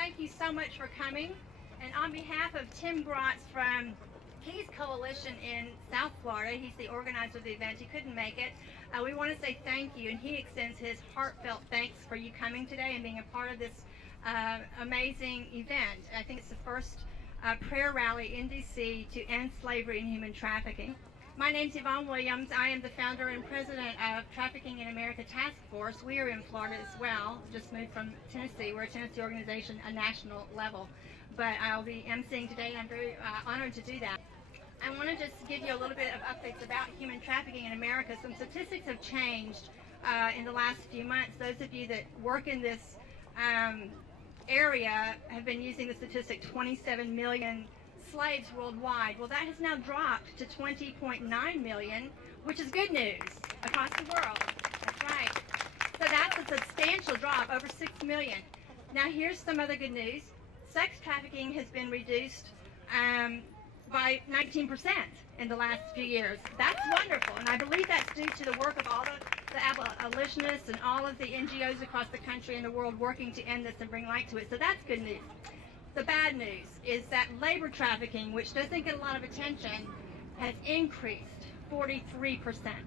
thank you so much for coming. And on behalf of Tim Grotz from Keys Coalition in South Florida, he's the organizer of the event, he couldn't make it. We want to say thank you, and he extends his heartfelt thanks for you coming today and being a part of this amazing event. I think it's the first prayer rally in D.C. to end slavery and human trafficking. My name's Yvonne Williams. I am the founder and president of Trafficking in America Task Force. We are in Florida as well, just moved from Tennessee. We're a Tennessee organization, a national level. But I'll be emceeing today, and I'm very honored to do that. I want to just give you a little bit of updates about human trafficking in America. Some statistics have changed in the last few months. Those of you that work in this area have been using the statistic 27 million slaves worldwide. Well, that has now dropped to 20.9 million, which is good news across the world. That's right. So that's a substantial drop, over 6 million. Now here's some other good news. Sex trafficking has been reduced by 19% in the last few years. That's wonderful, and I believe that's due to the work of all of the abolitionists and all of the NGOs across the country and the world working to end this and bring light to it. So that's good news. The bad news is that labor trafficking, which doesn't get a lot of attention, has increased 43%.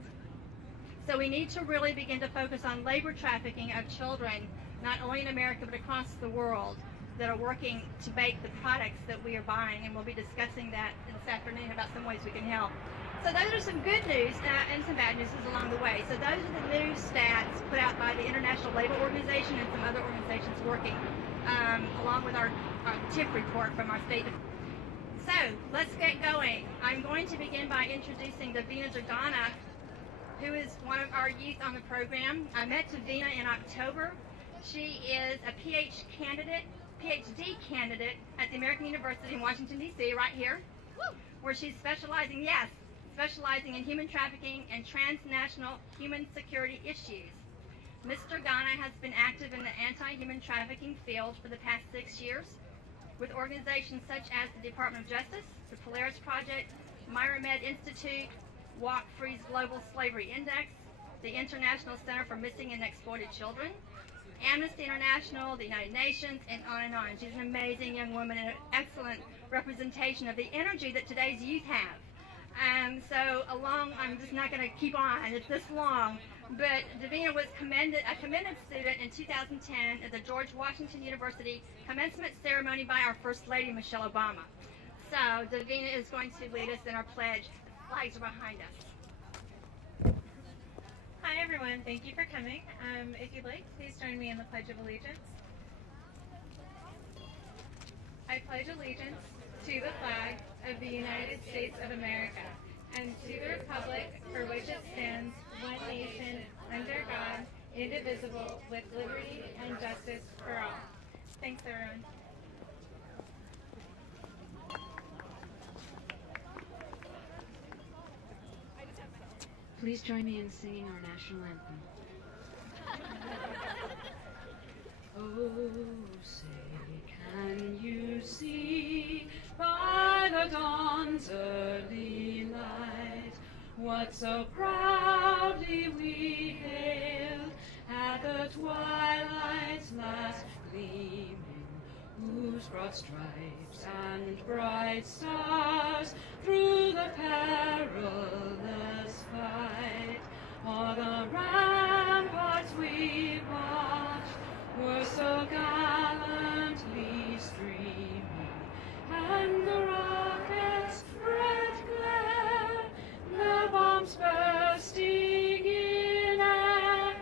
So we need to really begin to focus on labor trafficking of children, not only in America but across the world, that are working to make the products that we are buying, and we'll be discussing that this afternoon about some ways we can help. So those are some good news and some bad news along the way. So those are the new stats put out by the International Labor Organization and some other organizations working, along with our TIP report from our state. So let's get going. I'm going to begin by introducing Davina Dragana, who is one of our youth on the program. I met Davina in October. She is a PhD candidate at the American University in Washington, D.C., right here, where she's specializing in human trafficking and transnational human security issues. Ms. Dragana has been active in the anti-human trafficking field for the past 6 years with organizations such as the Department of Justice, the Polaris Project, Myramed Institute, Walk Free's Global Slavery Index, the International Center for Missing and Exploited Children, Amnesty International, the United Nations, and on and on. She's an amazing young woman and an excellent representation of the energy that today's youth have. So I'm just not going to keep on, it's this long, but Davina was a commended student in 2010 at the George Washington University commencement ceremony by our First Lady, Michelle Obama. So Davina is going to lead us in our pledge. The flags are behind us. Hi everyone, thank you for coming. If you'd like, please join me in the Pledge of Allegiance. I pledge allegiance to the flag of the United States of America and to the republic for which it stands, one nation, under God, indivisible, with liberty and justice for all. Thanks everyone. Please join me in singing our national anthem. Oh, say, can you see by the dawn's early light what so proudly we hailed at the twilight's last gleaming, whose broad stripes and bright stars through the perilous fight o'er the ramparts we watched were so gallantly streaming, and the rockets' red glare, the bombs bursting in air,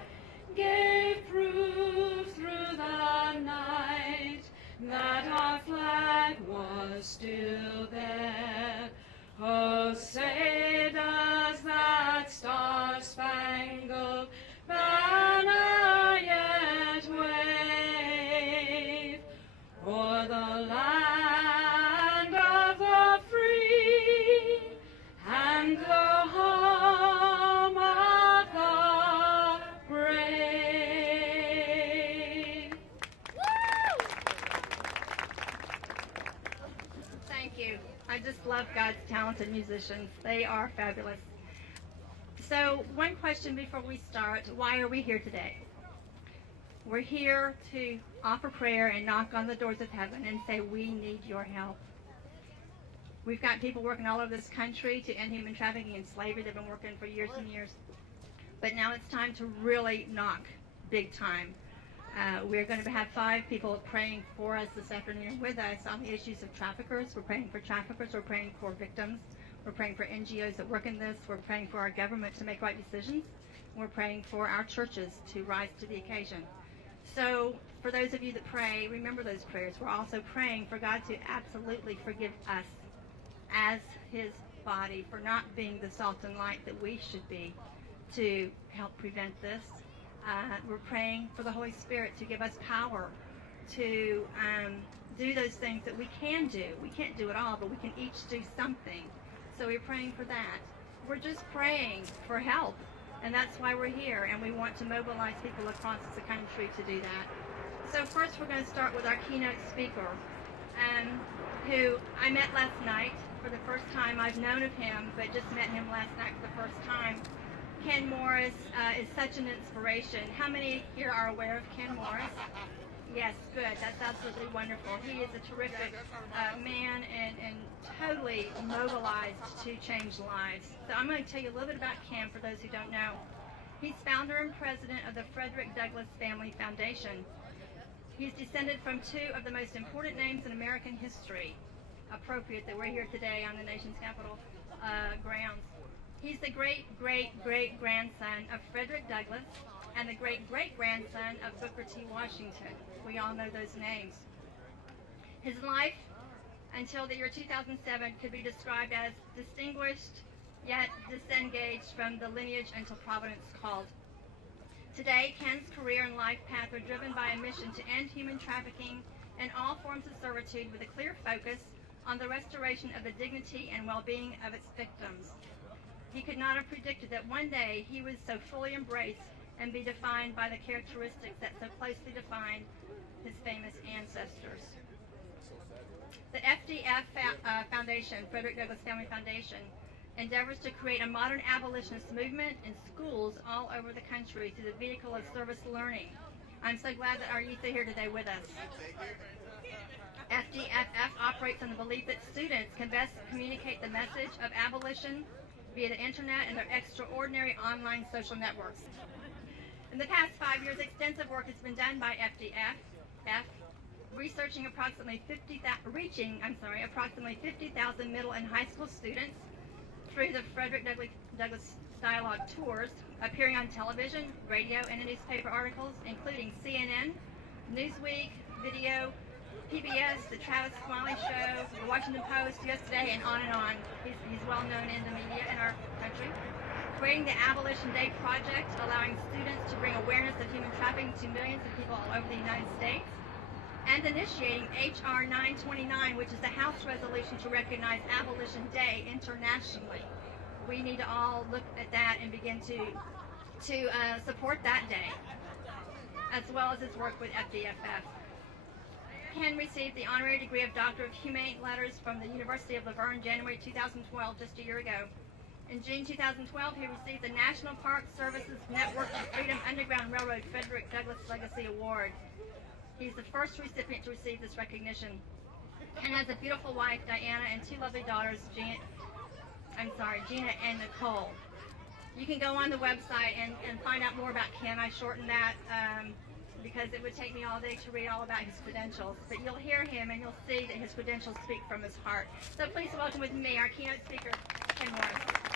gave proof through the night that our flag was still there. Oh, say does that star-spangled banner yet wave o'er the land of the free and the home of the brave? Thank you. I just love God's talented musicians. They are fabulous. So one question before we start, why are we here today? We're here to offer prayer and knock on the doors of heaven and say, we need your help. We've got people working all over this country to end human trafficking and slavery. They've been working for years and years. But now it's time to really knock big time. We're going to have 5 people praying for us this afternoon with us on the issues of traffickers. We're praying for traffickers. We're praying for victims. We're praying for NGOs that work in this. We're praying for our government to make right decisions. We're praying for our churches to rise to the occasion. So for those of you that pray, remember those prayers. We're also praying for God to absolutely forgive us as his body for not being the salt and light that we should be to help prevent this. We're praying for the Holy Spirit to give us power to do those things that we can do. We can't do it all, but we can each do something. So we're praying for that. We're just praying for help, and that's why we're here, and we want to mobilize people across the country to do that. So first we're going to start with our keynote speaker, who I met last night for the first time. I've known of him, but just met him last night for the first time. Ken Morris is such an inspiration. How many here are aware of Ken Morris? Yes, good. That's absolutely wonderful. He is a terrific man and totally mobilized to change lives. So I'm going to tell you a little bit about Ken for those who don't know. He's founder and president of the Frederick Douglass Family Foundation. He's descended from 2 of the most important names in American history. Appropriate that we're here today on the nation's capital grounds. He's the great-great-great-grandson of Frederick Douglass and the great-great-grandson of Booker T. Washington. We all know those names. His life until the year 2007 could be described as distinguished yet disengaged from the lineage until Providence called. Today, Ken's career and life path are driven by a mission to end human trafficking and all forms of servitude with a clear focus on the restoration of the dignity and well-being of its victims. He could not have predicted that one day he would so fully embrace and be defined by the characteristics that so closely defined his famous ancestors. The FDF Foundation, Frederick Douglass Family Foundation, endeavors to create a modern abolitionist movement in schools all over the country through the vehicle of service learning. I'm so glad that our youth are here today with us. FDFF operates on the belief that students can best communicate the message of abolition via the internet and their extraordinary online social networks. In the past 5 years, extensive work has been done by FDFF, reaching approximately 50,000 middle and high school students through the Frederick Douglass Dialogue Tours, appearing on television, radio, and in newspaper articles, including CNN, Newsweek, Video, PBS, The Travis Smiley Show, The Washington Post, Yesterday, and on and on. He's well known in the media in our country. Creating the Abolition Day Project, allowing students to bring awareness of human trafficking to millions of people all over the United States. And initiating H.R. 929, which is the House resolution to recognize Abolition Day internationally. We need to all look at that and begin to support that day, as well as his work with FDFF. Ken received the honorary degree of Doctor of Humane Letters from the University of Laverne in January 2012, just a year ago. In June 2012, he received the National Park Services Network and Freedom Underground Railroad Frederick Douglass Legacy Award. He's the first recipient to receive this recognition. Ken has a beautiful wife, Diana, and 2 lovely daughters, Gina and Nicole. You can go on the website and find out more about Ken. I shortened that because it would take me all day to read all about his credentials. But you'll hear him and you'll see that his credentials speak from his heart. So please welcome with me our keynote speaker, Ken Morris.